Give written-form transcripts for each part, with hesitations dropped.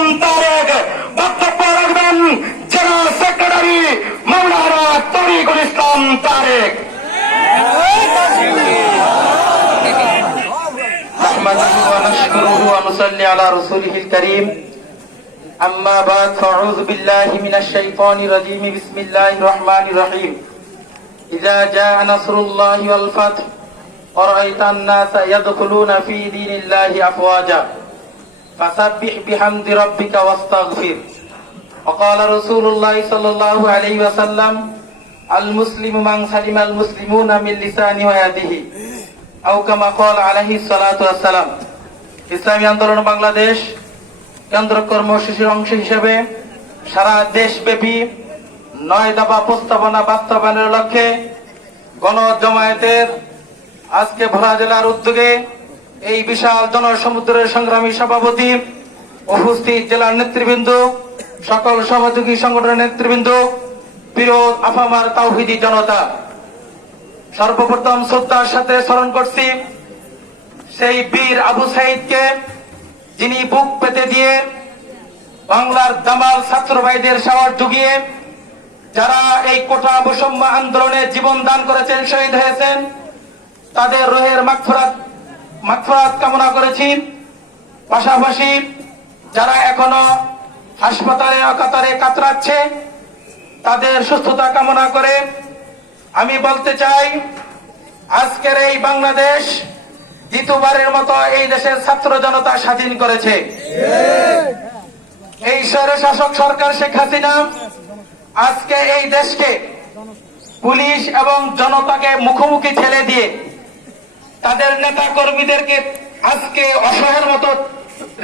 ইসলাম তারেক বক্তব্য রাখবেন general secretary মাওলানা তরিকুল ইসলাম তারেক। نحمده ونشكره ونصلي على رسوله الكريم أما بعد فأعوذ بالله من الشيطان الرجيم بسم الله الرحمن الرحيم إذا جاء نصر الله والفتح ورأيت الناس يدخلون في دين الله أفواجا فسبح بحمد ربك واستغفر وقال رسول الله صلى الله عليه وسلم المسلم من سلم المسلمون من لسانه ويده أو كما قال عليه الصلاة والسلام। ইসলামী আন্দোলন বাংলাদেশ কেন্দ্র কর্মসূচির অংশ হিসেবে সারা দেশব্যাপী 9 দফা প্রস্তাবনা বাস্তবায়নের লক্ষ্যে গণজমায়েতের আজকে ভোলা জেলার উদ্যোগে এই বিশাল জনসমুদ্রের সংগ্রামী সভাপতি, উপস্থিত জেলার নেতৃবৃন্দ, সকল সহযোগী সংগঠনের নেতৃবৃন্দ, প্রিয় আফামার তাওহীদি জনতা, সর্বপ্রথম শ্রদ্ধার সাথে স্মরণ করছি সেই বীর আবু সাইদকে, যিনি বুক পেতে দিয়ে বাংলার দামাল ছাত্র ভাইদের সাহস জুগিয়ে যারা এই কোটা বৈষম্য আন্দোলনে জীবন দান করেছেন, শহীদ হয়েছেন, তাদের রুহের মাগফিরাত কামনা করেছি। পাশাপাশি যারা এখনো হাসপাতালে কাতারে কাতরাচ্ছে তাদের সুস্থতা কামনা করে আমি বলতে চাই, আজকের এই বাংলাদেশ দ্বিতীয়বারের মতো এই দেশের ছাত্র জনতা স্বাধীন করেছে। এই স্বৈরশাসক সরকার শেখ হাসিনা আজকে এই দেশকে পুলিশ এবং জনতাকে মুখোমুখি ঠেলে দিয়ে তাদের নেতা কর্মীদেরকে আজকে অসহায়ের মতো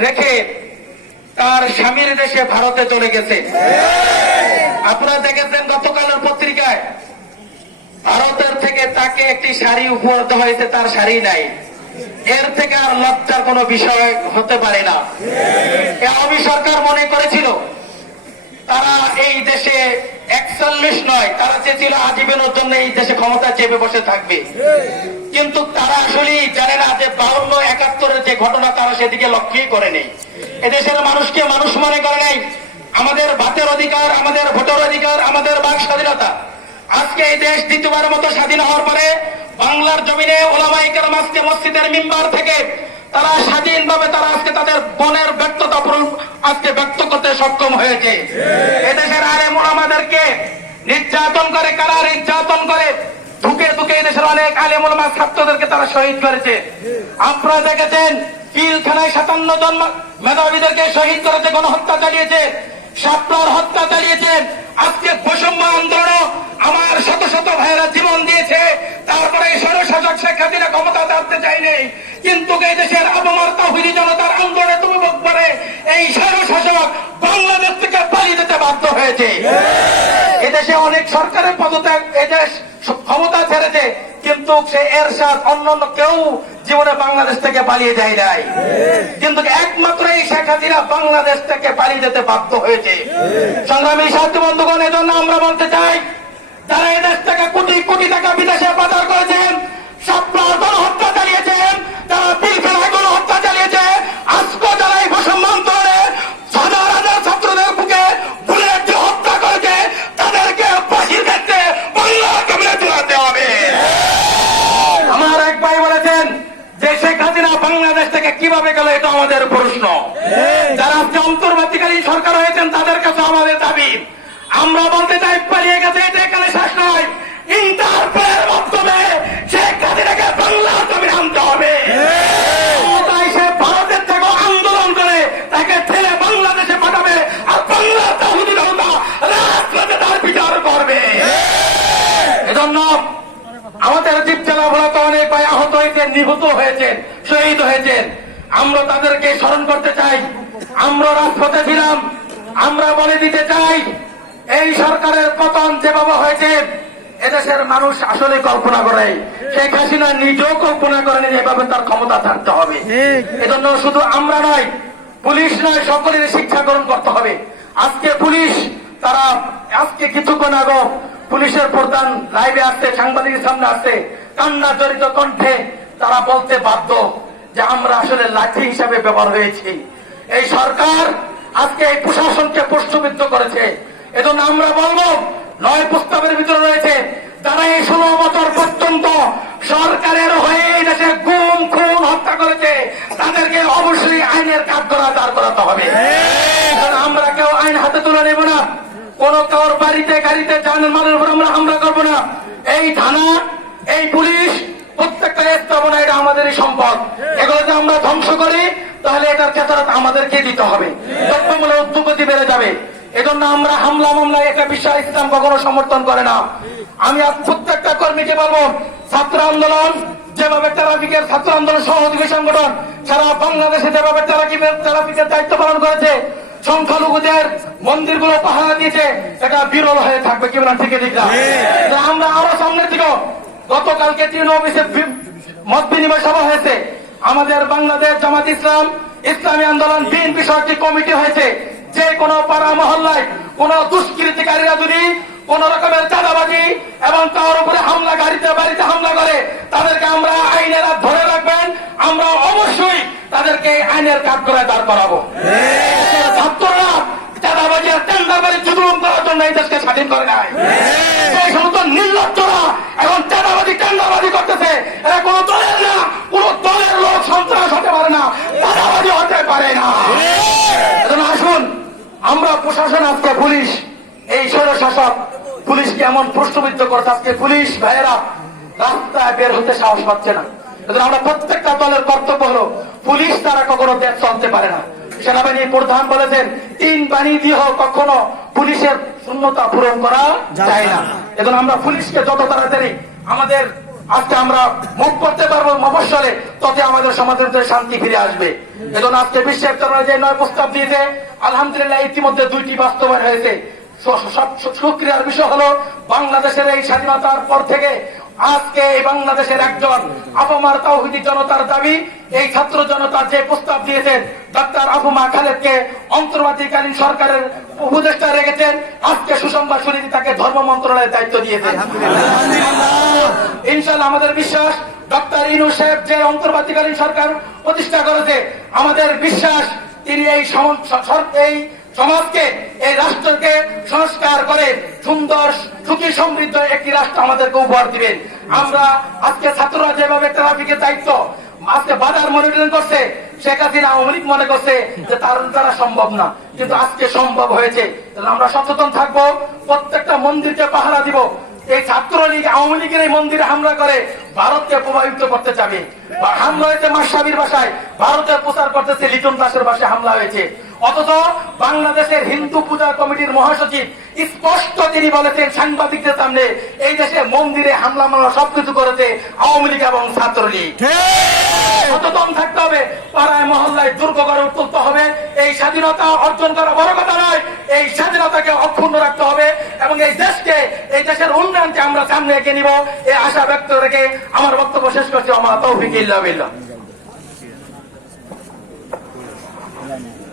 রেখে তার স্বামীর দেশে ভারতে চলে গেছে। আপনারা দেখেছেন গতকালের পত্রিকায় ভারতের থেকে তাকে একটি শাড়ি উপহার দেওয়া হয়েছে, তার শাড়ি নাই। এর থেকে আর লজ্জার কোনো বিষয় হতে পারে না। আওয়ামী সরকার মনে করেছিল তারা এই দেশে 41 নয়, তারা চেয়েছিল আজীবনের জন্য এই দেশে ক্ষমতা চেপে বসে থাকবে। কিন্তু তারা আসলেই জানে না যে 52, 71-এর যে ঘটনা তারা সেদিকে লক্ষ্যই করে নেই। এদেশের মানুষকে মানুষ মনে করে নাই। আমাদের ভাতের অধিকার, আমাদের ভোটের অধিকার, আমাদের বাক স্বাধীনতা, আজকে এই দেশ দ্বিতীয়বার মতো স্বাধীন হওয়ার পরে বাংলার জমিনে ওলামায়ে কেরাম আজকে মসজিদের মিম্বার থেকে তারা স্বাধীনভাবে তারা আজকে তাদের বনের ব্যর্থতা আজকে ব্যক্ত করতে সক্ষম হয়েছে। এদেশের আলেম ওলামাদেরকে নির্যাতন করে, কারা নির্যাতন করে, ধুকে ধুকে এদেশের অনেক আলেম ওলামা ছাত্রদেরকে তারা শহীদ করেছে। আপনারা দেখেছেন পিলখানায় 57 জন মেধাবীদেরকে শহীদ করেছে, গণহত্যা চালিয়েছে, শাপলার হত্যা চালিয়েছে। আজকে বৈষম্য আন্দোলন আমার শত শত ভাইয়েরা জীবন দিয়েছে, তারপরে এই স্বৈরশাসক শেখ হাসিনা ক্ষমতা ধরতে চাইনি। কিন্তু এই দেশের আবমার তাওহীদি জনতার আন্দোলনে তুমি বলবে এই স্বৈরশাসক বাংলাদেশ থেকে পালিয়ে যেতে বাধ্য হয়েছে। এদেশে অনেক সরকারের পদত্যাগ, এদেশ ক্ষমতা ছেড়েছে, কিন্তু সে এরশাদ অন্যান্য কেউ জীবনে বাংলাদেশ থেকে পালিয়ে যায় নাই। কিন্তু একমাত্র এই শেখ হাসিনা বাংলাদেশ থেকে পালিয়ে যেতে বাধ্য হয়েছে। সংগ্রামী সাথী বন্ধুগণ, এজন্য আমরা বলতে চাই, যারা এদেশ থেকে কোটি কোটি টাকা বিদেশে পাচার করেছেন, শাপলার গণহত্যা চালিয়েছেন, তারা পিলখানায় গণহত্যা চালিয়েছে, আজকে যারা এই বৈষম্য আন্দোলনে হাজার হাজার ছাত্রদের বুকে বুলেট দিয়ে হত্যা করেছে, তাদেরকে ফাঁসির ক্ষেত্রে বাংলার জমিনে ঝুলাতে হবে। আমার এক ভাই বলেছেন যে শেখ হাসিনা বাংলাদেশ থেকে কিভাবে গেল, এটা আমাদের প্রশ্ন। যারা আজকে অন্তর্বর্তীকালীন সরকার হয়েছেন তাদের কাছে আমাদের দাবি, আমরা বলতে চাই পালিয়ে গেছে, এটা এখানে শেষ নয়। ইন্টারপোলের মাধ্যমে শেখ হাসিনাকে বাংলার জমিনে আনতে হবে। তাই সে ভারতের থেকে আন্দোলন করে তাকে ঠেলে বাংলাদেশে পাঠাবে, আর বাংলার তাওহীদি জনতা রাজপথে তার বিচার করবে। এজন্য আমাদের দ্বীপ জেলা ভোলাতে অনেক ভাই আহত হয়েছেন, নিহত হয়েছেন, শহীদ হয়েছেন। আমরা তাদেরকে স্মরণ করতে চাই। আমরা রাজপথে ছিলাম, আমরা বলে দিতে চাই, এই সরকারের পতন যেভাবে হয়েছে এদেশের মানুষ আসলে কল্পনা করে, শেখ হাসিনা নিজেও কল্পনা করেন এভাবে তার ক্ষমতা থাকতে হবে। এজন্য শুধু আমরা নয়, পুলিশ নয়, সকলের শিক্ষা গ্রহণ করতে হবে। আজকে পুলিশ, তারা আজকে কিছুক্ষণ আগে পুলিশের প্রধান লাইভে আসছে, সাংবাদিকের সামনে আসছে, কান্না জড়িত কণ্ঠে তারা বলতে বাধ্য যে আমরা আসলে লাঠি হিসাবে ব্যবহার হয়েছি। এই সরকার আজকে এই প্রশাসনকে প্রশ্নবিদ্ধ করেছে। এজন্য আমরা বলবো, 9 প্রস্তাবের ভিতরে রয়েছে যারা এই 16 বছর পর্যন্ত সরকারের হয়ে এই দেশে গুম খুন হত্যা করেছে, তাদেরকে অবশ্যই আইনের কাঠগড়ায় দাঁড় করাতে হবে। কারণ আমরা কেউ আইন হাতে তুলে নেব না, কোন কারোর বাড়িতে গাড়িতে জানের মালের উপর আমরা হামলা করবো না। এই থানা, এই পুলিশ, প্রত্যেকটা স্থাপনা এটা আমাদেরই সম্পদ। এগুলো যদি আমরা ধ্বংস করি তাহলে এটার খেসারত আমাদেরকে দিতে হবে, তথ্যমূলক উদ্যোগতি বেড়ে যাবে। এজন্য আমরা হামলা মামলা এটা বিশ্বাস ইসলাম কখনো সমর্থন করে না। আমি আজ প্রত্যেকটা কর্মীকে বলবো, ছাত্র আন্দোলন যেভাবে ট্রাফিকের ছাত্র আন্দোলন সহযোগী সংগঠন সারা বাংলাদেশে যেভাবে ট্রাফিকের দায়িত্ব পালন করেছে, সংখ্যালঘুদের মন্দিরগুলো পাহারা দিয়েছে, এটা বিরল হয়ে থাকবে। কি বলেন, ঠিক ঠিক না? আমরা আরো সামনে থেকে, গতকালকে তৃণমূল অফিসে মত বিনিময় সভা হয়েছে, আমাদের বাংলাদেশ জামাত ইসলাম ইসলামী আন্দোলন বিএনপি সহ একটি কমিটি হয়েছে। যে কোনো পাড়া মহল্লায় কোন দুষ্কৃতিকারীরা যদি কোন রকমের চাঁদাবাজি এবং তার উপরে হামলা, গাড়িতে বাড়িতে হামলা করে, তাদেরকে আমরা আইনের হাত ধরে রাখবেন, আমরা অবশ্যই তাদেরকে আইনের কাঠগড়ায় দাঁড় করাবো। ছাত্ররা চাঁদাবাজি আর টেন্ডারবাজি জুলুম করার জন্য এই দেশকে স্বাধীন করে নাই। সেই সমস্ত নির্লজ্জরা এখন চাঁদাবাজি টেন্ডারবাজি করতেছে, এরা কোন দলের না, কোন দলের লোক সন্ত্রাস হতে পারে না, চাঁদাবাজি হতে পারে না। এজন্য আসুন, আমরা প্রশাসন, আজকে পুলিশ, এই স্বৈরশাসক পুলিশকে এমন প্রশ্নবিদ্ধ করছে, আজকে পুলিশ ভাইয়েরা রাস্তায় বের হতে সাহস পাচ্ছে না। এজন্য আমরা প্রত্যেকটা দলের কর্তব্য হলো, পুলিশ তারা কখনো দেশ চলতে পারে না। সেনাবাহিনীর প্রধান বলেছেন, 3 বাণী দিয়ে কখনো পুলিশের শূন্যতা পূরণ করা যায় না। এজন্য আমরা পুলিশকে যত তাড়াতাড়ি আমাদের আজকে আমরা মুখ করতে পারবো মফস্বলে, ততে আমাদের সমাজের মধ্যে শান্তি ফিরে আসবে। এজন্য আজকে বিশ্ব ইফতার যে 9 প্রস্তাব দিয়েছে, আলহামদুলিল্লাহ ইতিমধ্যে 2টি বাস্তবায়ন হয়েছে। সুক্রিয়ার বিষয় হলো, বাংলাদেশের এই স্বাধীনতার পর থেকে আজকে এই বাংলাদেশের একজন আপামার তাওহীদি জনতার দাবি, এই ছাত্র জনতার যে প্রস্তাব দিয়েছেন, ডক্টর আবু মা খালেদকে অন্তর্বর্তীকালীন সরকারের উপদেষ্টা রেখেছেন। আজকে সুসংবাদ শুনেছি, তাকে ধর্ম মন্ত্রণালয়ের দায়িত্ব দিয়েছেন। ইনশাআল্লাহ আমাদের বিশ্বাস, ডক্টর ইনু সাহেব যে অন্তর্বর্তীকালীন সরকার প্রতিষ্ঠা করেছে, আমাদের বিশ্বাস তিনি এই সমাজকে, এই রাষ্ট্রকে সংস্কার করে সুন্দর সুখী সমৃদ্ধ একটি রাষ্ট্র আমাদেরকে উপহার দিবেন। আমরা আজকে ছাত্ররা যেভাবে ট্রাফিকের দায়িত্ব আজকে বাজার মনিটরিং করছে, শেখ হাসিনা আওয়ামী লীগ মনে করছে যে তার দ্বারা সম্ভব না, কিন্তু আজকে সম্ভব হয়েছে। আমরা সচেতন থাকবো, প্রত্যেকটা মন্দিরকে পাহারা দিব। এই ছাত্রলীগ আওয়ামী লীগের এই মন্দিরে হামলা করে ভারতকে প্রভাবিত করতে যাবে। হামলা হয়েছে মাসাবির বাসায়, ভারতে প্রচার করতেছে লিটন দাসের বাসায় হামলা হয়েছে। অথচ বাংলাদেশের হিন্দু পূজা কমিটির মহাসচিব স্পষ্ট তিনি বলেছেন সাংবাদিকদের সামনে, এই দেশে মন্দিরে হামলা মামলা সবকিছু করেছে আওয়ামী লীগ এবং ছাত্রলীগ। সচেতন থাকতে হবে, পাড়ায় মহল্লায় দুর্গ গড়ে তুলতে হবে। এই স্বাধীনতা অর্জন করা বড় কথা নয়, এই স্বাধীনতাকে অক্ষুণ্ণ রাখতে হবে এবং এই দেশকে, এই দেশের উন্নয়নকে আমরা সামনে এগিয়ে নিব, এই আশা ব্যক্ত রেখে আমার বক্তব্য শেষ করছি। আমার তৌফিক ইল্লা বিল্লাহ।